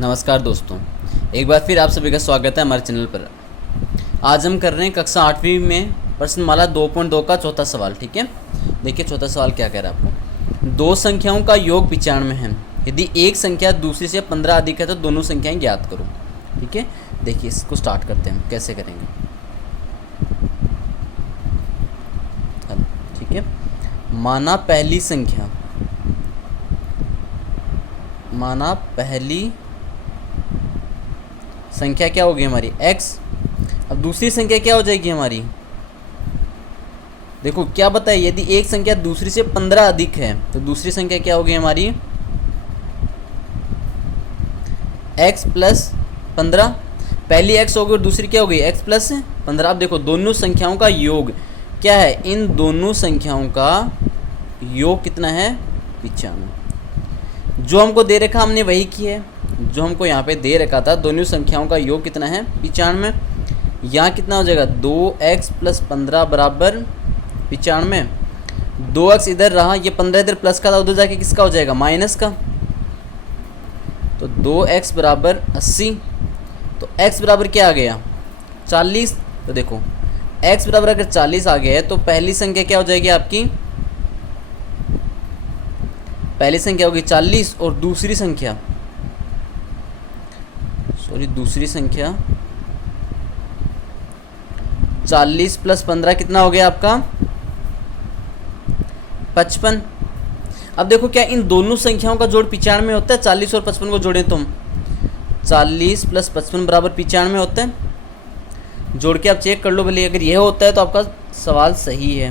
नमस्कार दोस्तों, एक बार फिर आप सभी का स्वागत है हमारे चैनल पर। आज हम कर रहे हैं कक्षा 8वीं में प्रश्नमाला 2.2 का चौथा सवाल। ठीक है, देखिए चौथा सवाल क्या कह रहा है आपको। दो संख्याओं का योग 95 है। यदि एक संख्या दूसरी से 15 अधिक है तो दोनों संख्याएं ज्ञात करो। ठीक है, देखिए इसको स्टार्ट करते हैं, कैसे करेंगे। ठीक है, माना पहली संख्या क्या होगी हमारी x। अब दूसरी संख्या क्या हो जाएगी हमारी, देखो क्या बताइए, यदि एक संख्या दूसरी से 15 अधिक है तो दूसरी संख्या क्या होगी हमारी x प्लस 15। पहली x होगी और दूसरी क्या होगी x प्लस 15। अब देखो दोनों संख्याओं का योग क्या है, इन दोनों संख्याओं का योग कितना है 95। जो हमको दे रखा हमने वही की है, जो हमको यहाँ पे दे रखा था दोनों संख्याओं का योग कितना है 95। यहाँ कितना हो जाएगा 2x प्लस 15 बराबर 95। 2x इधर रहा, ये 15 इधर प्लस का था, उधर जाके किसका हो जाएगा माइनस का। तो 2x बराबर 80। तो x बराबर क्या आ गया 40। तो देखो x बराबर अगर 40 आ गया है तो पहली संख्या क्या हो जाएगी आपकी, पहली संख्या होगी 40 और दूसरी संख्या दूसरी संख्या 40 प्लस 15 कितना हो गया आपका 55। अब देखो क्या इन दोनों संख्याओं का जोड़ 95 होता है। 40 और 55 को जोड़ें तो 40 प्लस 55 बराबर 95 होता है। जोड़ के आप चेक कर लो भले, अगर यह होता है तो आपका सवाल सही है।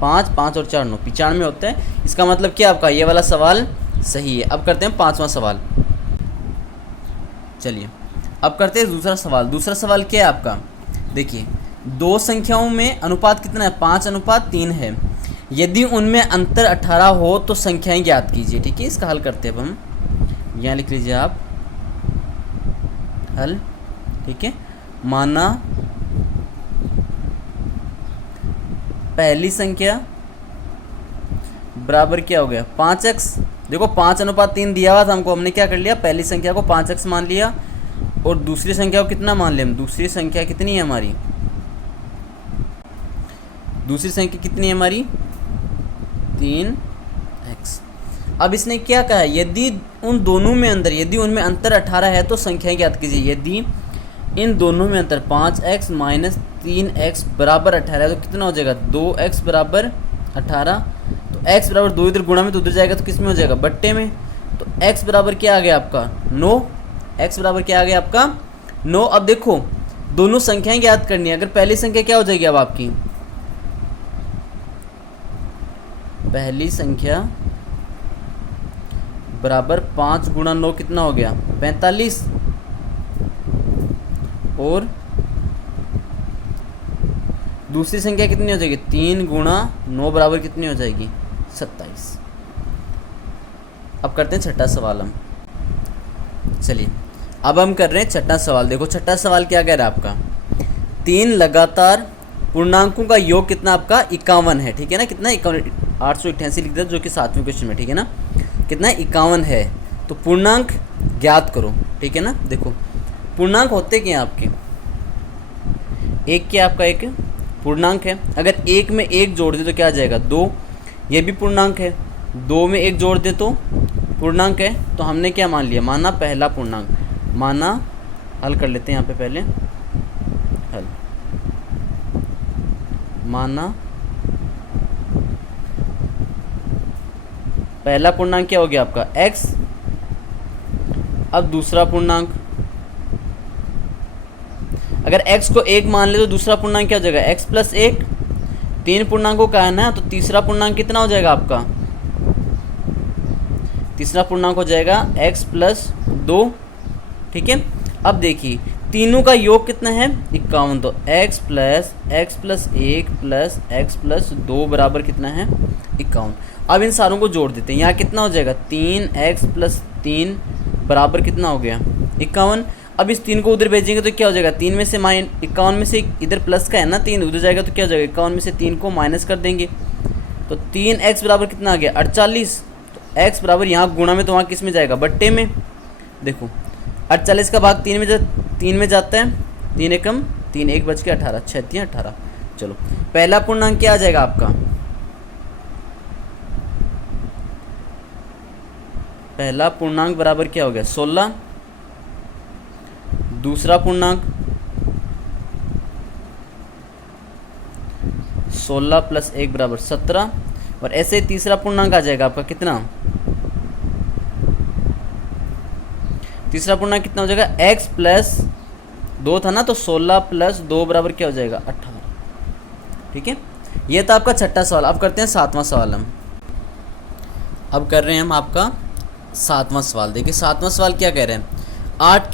5 5 और 4 9 95 होता है। इसका मतलब क्या आपका ये वाला सवाल सही है। अब करते हैं पांचवा सवाल। चलिए अब करते हैं दूसरा सवाल। दूसरा सवाल क्या है आपका, देखिए दो संख्याओं में अनुपात कितना है 5:3 है। यदि उनमें अंतर 18 हो तो संख्याएं ज्ञात कीजिए। ठीक है, इसका हल करते हैं अब हम। यहाँ लिख लीजिए आप हल। ठीक है, माना पहली संख्या बराबर क्या हो गया 5x। देखो 5:3 दिया हुआ था हमको, हमने क्या कर लिया पहली संख्या को 5x मान लिया और दूसरी संख्या को कितना मान लिया हम। दूसरी संख्या कितनी है हमारी, दूसरी संख्या कितनी है हमारी 3x। अब इसने क्या कहा है, यदि उन दोनों में अंतर, यदि उनमें अंतर 18 है तो संख्याएं ज्ञात कीजिए। यदि इन दोनों में अंतर 5x माइनस 3x बराबर 18 है तो कितना हो जाएगा 2x बराबर 18। तो x बराबर 2 इधर गुणा में तो उधर जाएगा तो किस में हो जाएगा बट्टे में। तो x बराबर क्या आ गया आपका 9। x बराबर क्या आ गया आपका 9। अब देखो दोनों संख्याएं ज्ञात करनी है। अगर पहली संख्या क्या हो जाएगी अब आपकी, पहली संख्या बराबर 5 गुणा 9 कितना हो गया 45 और दूसरी संख्या कितनी हो जाएगी 3 गुणा 9 बराबर कितनी हो जाएगी 27। अब करते हैं छठा सवाल हम। चलिए अब हम कर रहे हैं छठा सवाल। देखो छठा सवाल क्या कह रहा है आपका, 3 लगातार पूर्णांकों का योग कितना आपका 51 है। ठीक है ना, कितना 51 888 लिख दिया जो कि 7वें क्वेश्चन में। ठीक है ना, कितना 51 है। तो पूर्णांक ज्ञात करो। ठीक है ना, देखो पूर्णांक होते क्या आपके, एक क्या आपका एक पूर्णांक है। अगर एक में एक जोड़ दे तो क्या आ जाएगा 2, ये भी पूर्णांक है। 2 में एक जोड़ दे तो पूर्णांक है। तो हमने क्या मान लिया, माना पहला पूर्णांक, माना हल कर लेते हैं यहाँ पे पहले हल। माना पहला पूर्णांक क्या हो गया आपका x। अब दूसरा पूर्णांक, अगर x को 1 मान ले तो दूसरा पूर्णांक क्या हो जाएगा x प्लस 1। 3 पूर्णांकों का है ना, तो तीसरा पूर्णांक कितना हो जाएगा आपका, तीसरा पूर्णांक हो जाएगा x प्लस 2। ठीक है, अब देखिए तीनों का योग कितना है 51। तो x plus 1 plus x plus 2 बराबर कितना है 51। अब इन सारों को जोड़ देते हैं। यहाँ कितना हो जाएगा 3x प्लस 3 बराबर कितना हो गया 51। अब इस 3 को उधर भेजेंगे तो क्या हो जाएगा 3 में से 51 में से इधर प्लस का है ना 3 उधर जाएगा तो क्या हो जाएगा 51 में से 3 को माइनस कर देंगे। तो 3x बराबर कितना आ गया 48। तो x बराबर यहाँ गुणा में तो वहाँ किस में जाएगा बट्टे में। देखो 48 का भाग 3 में जाता है, 3 एकम 3, 1 बच के 18, 6 3 18। चलो पहला पूर्णांक क्या आ जाएगा आपका, पहला पूर्णांक बराबर क्या हो गया 16, दूसरा पूर्णांक 16 + 1 बराबर 17, और ऐसे तीसरा पूर्णांक आ जाएगा आपका कितना, तीसरा पूर्णांक कितना हो जाएगा x + 2 था ना, तो 16 + 2 बराबर क्या हो जाएगा 18। ठीक है, ये था आपका छठा सवाल। अब करते हैं सातवां सवाल। हम अब कर रहे हैं हम आपका सातवां सवाल। देखिए सातवां सवाल क्या कह रहे हैं, 8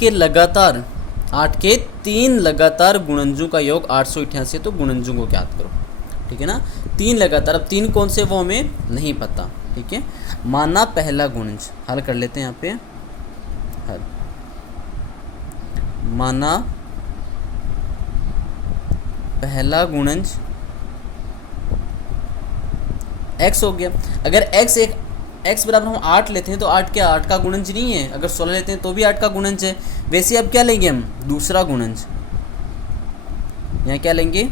के 3 लगातार गुणनजों का योग 888, तो गुणनजों को ज्ञात करो। ठीक है ना, 3 लगातार, अब 3 कौन से वो हमें नहीं पता। ठीक है, माना पहला गुणज, हल कर लेते हैं यहाँ पे, हल माना पहला गुणज x हो गया। अगर x बराबर हम 8 लेते हैं तो 8 क्या 8 का गुणज नहीं है, अगर 16 लेते हैं तो भी 8 का गुणज है। वैसे अब क्या लेंगे हम, दूसरा गुणज, यहाँ क्या लेंगे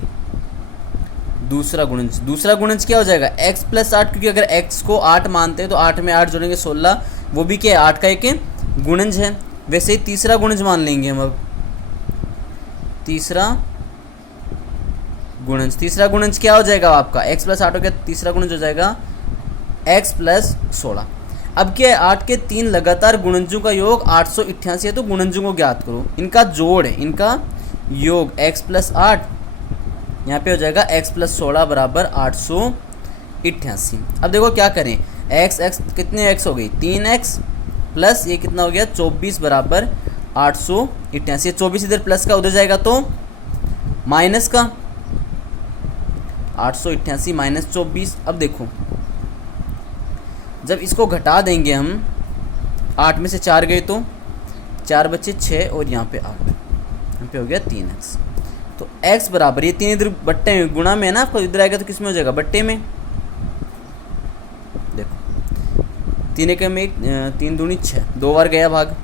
दूसरा गुणज। दूसरा गुणज क्या हो जाएगा x + 8, क्योंकि अगर x को 8 मानते हैं तो 8 में 8 जोड़ेंगे 16, वो भी क्या है 8 का एक गुणज है। वैसे ही तीसरा गुणज मान लेंगे हम। अब तीसरा गुणज क्या हो जाएगा आपका, x + 8 हो गया, तीसरा गुणज हो जाएगा x + 16। अब क्या है, 8 के 3 लगातार गुणनजों का योग 888 है, तो गुणनजों को ज्ञात करो। इनका जोड़ है, इनका योग x + 8, यहाँ पे हो जाएगा x + 16 बराबर 888। अब देखो क्या करें, x कितने x हो गई 3x प्लस ये कितना हो गया 24 बराबर 888। 24 इधर प्लस का उधर जाएगा तो माइनस का, 888 - 24। अब देखो जब इसको घटा देंगे हम, 8 में से 4 गए तो 4 बचे 6, और यहाँ पे 8, यहाँ पे हो गया 3x। तो x बराबर, ये 3 इधर बट्टे में गुणा में है ना, आपको इधर आएगा तो किस में हो जाएगा बट्टे में। देखो 3 एक में 3 दूनी 6, 2 बार गया भाग।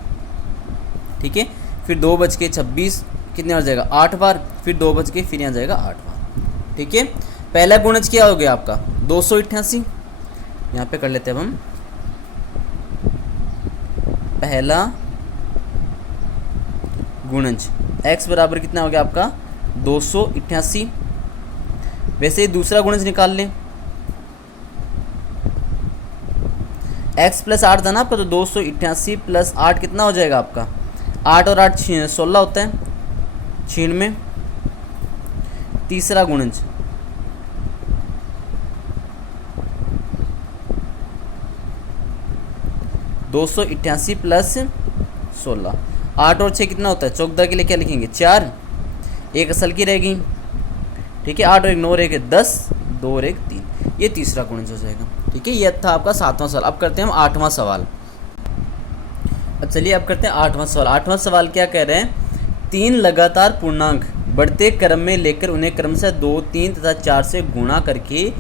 ठीक है, फिर 2 बच के 26 कितने बार जाएगा 8 बार, फिर 2 बच के फिर यहाँ जाएगा 8 बार। ठीक है, पहला गुणज क्या हो गया आपका 288, यहाँ पे कर लेते हैं अब हम पहला गुणज, x बराबर कितना हो गया आपका 288। वैसे ही दूसरा गुणज निकाल लें, x + 8 था ना आपका, तो 288 + 8 कितना हो जाएगा आपका 8 और 8 16 होता है, 96। तीसरा गुणज 288 + 16, 8 और 6 कितना होता है, चौकदा के लिए क्या लिखेंगे 4, एक असल की रहेगी। ठीक है, 8 और 1 9 और 1 10, 2 और 1 3, ये तीसरा गुणज हो जाएगा। ठीक है, ये था आपका सातवां सवाल। अब करते हैं हम आठवां सवाल। अब चलिए अब करते हैं आठवां सवाल। आठवां सवाल क्या कह रहे हैं, 3 लगातार पूर्णांक बढ़ते क्रम में लेकर उन्हें क्रमशः 2 3 तथा 4 से गुणा करके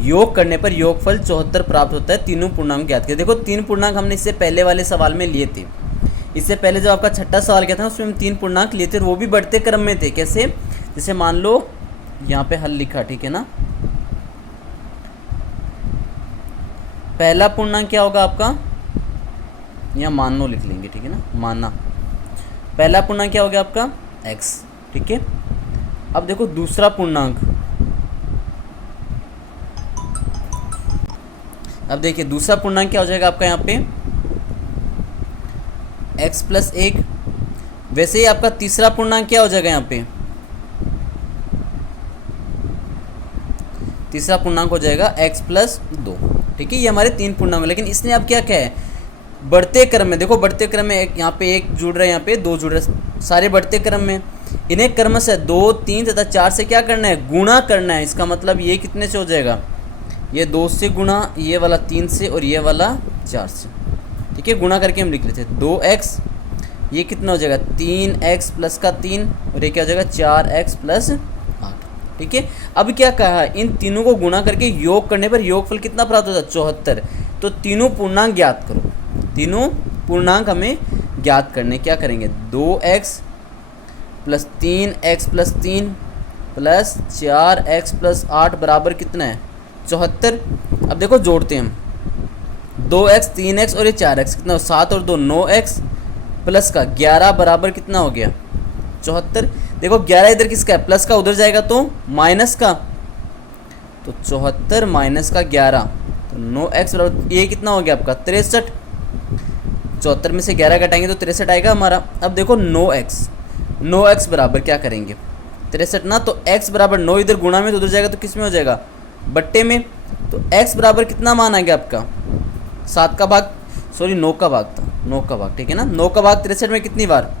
योग करने पर योगफल 74 प्राप्त होता है। तीनों पूर्णांक ज्ञात करें। देखो 3 पूर्णांक हमने इससे पहले वाले सवाल में लिए थे। इससे पहले जो आपका छठा सवाल क्या था उसमें हम 3 पूर्णांक लिए थे, वो भी बढ़ते क्रम में थे। कैसे, जैसे मान लो यहाँ पे हल लिखा, ठीक है ना। पहला पूर्णांक क्या होगा आपका, यहाँ मानो लिख लेंगे, ठीक है ना, माना। पहला पूर्णांक क्या हो गया आपका x, ठीक है। अब देखो दूसरा पूर्णांक, अब देखिए दूसरा पूर्णांक क्या हो जाएगा आपका यहाँ पे x + 1। वैसे ही आपका तीसरा पूर्णांक क्या हो जाएगा यहाँ पे, तीसरा पूर्णांक हो जाएगा x + 2। ठीक है, ये हमारे 3 पूर्णांक। लेकिन इसने अब क्या क्या है, बढ़ते क्रम में, देखो बढ़ते क्रम में एक यहाँ पे 1 जुड़ रहा है, यहाँ पे 2 जुड़ रहे हैं, सारे बढ़ते क्रम में। इन्हें क्रम से 2 3 तथा 4 से क्या करना है, गुणा करना है। इसका मतलब ये कितने से हो जाएगा, ये 2 से गुणा, ये वाला 3 से और ये वाला 4 से। ठीक है, गुणा करके हम लिख लेते हैं 2x, ये कितना हो जाएगा 3x + का 3, और ये क्या हो जाएगा 4x + 8। ठीक है, अब क्या कहा, इन तीनों को गुणा करके योग करने पर योगफल कितना प्राप्त होता है 74। तो तीनों पूर्णांक ज्ञात करो। तीनों पूर्णांक हमें ज्ञात करने, क्या करेंगे 2x plus 3x plus 3 plus 4x plus 8 बराबर कितना है 74। अब देखो जोड़ते हैं हम 2x 3x और ये 4x कितना हो 7 और 2 9x प्लस का 11 बराबर कितना हो गया 74। देखो 11 इधर किसका है प्लस का, उधर जाएगा तो माइनस का, तो 74 माइनस का 11 तो 9x बराबर ये कितना हो गया आपका 63। 74 में से 11 घटाएंगे तो 63 आएगा हमारा। अब देखो 9x बराबर क्या करेंगे 63 ना, तो x बराबर 9 इधर गुणा में तो उधर जाएगा तो किस में हो जाएगा बट्टे में, तो x बराबर कितना मान आ गया आपका 7 का भाग, सॉरी 9 का भाग था, 9 का भाग, ठीक है ना। 9 का भाग 63 में कितनी बार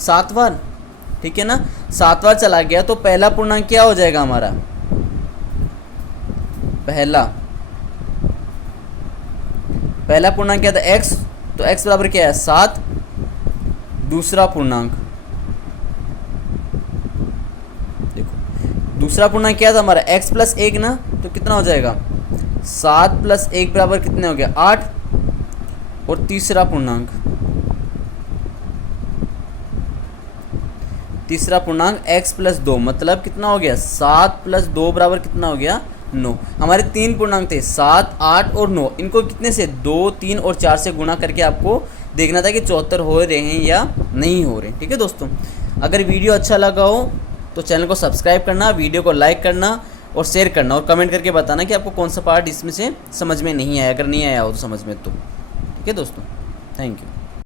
7 बार, ठीक है ना। 7 बार चला गया तो पहला पूर्णांक क्या हो जाएगा हमारा, पहला पूर्णांक क्या था x, तो x बराबर क्या है 7। दूसरा पूर्णांक देखो, दूसरा पूर्णांक क्या था हमारा x प्लस 1 ना, तो कितना हो जाएगा 7 प्लस 1 बराबर कितने हो गया 8। और तीसरा पूर्णांक x प्लस 2 मतलब कितना हो गया 7 प्लस 2 बराबर कितना हो गया 9। हमारे 3 पूर्णांक थे 7, 8 और 9, इनको कितने से 2, 3 और 4 से गुणा करके आपको देखना था कि 74 हो रहे हैं या नहीं हो रहे। ठीक है दोस्तों, अगर वीडियो अच्छा लगा हो तो चैनल को सब्सक्राइब करना, वीडियो को लाइक करना और शेयर करना और कमेंट करके बताना कि आपको कौन सा पार्ट इसमें से समझ में नहीं आया, अगर नहीं आया हो तो समझ में तो। ठीक है दोस्तों, थैंक यू।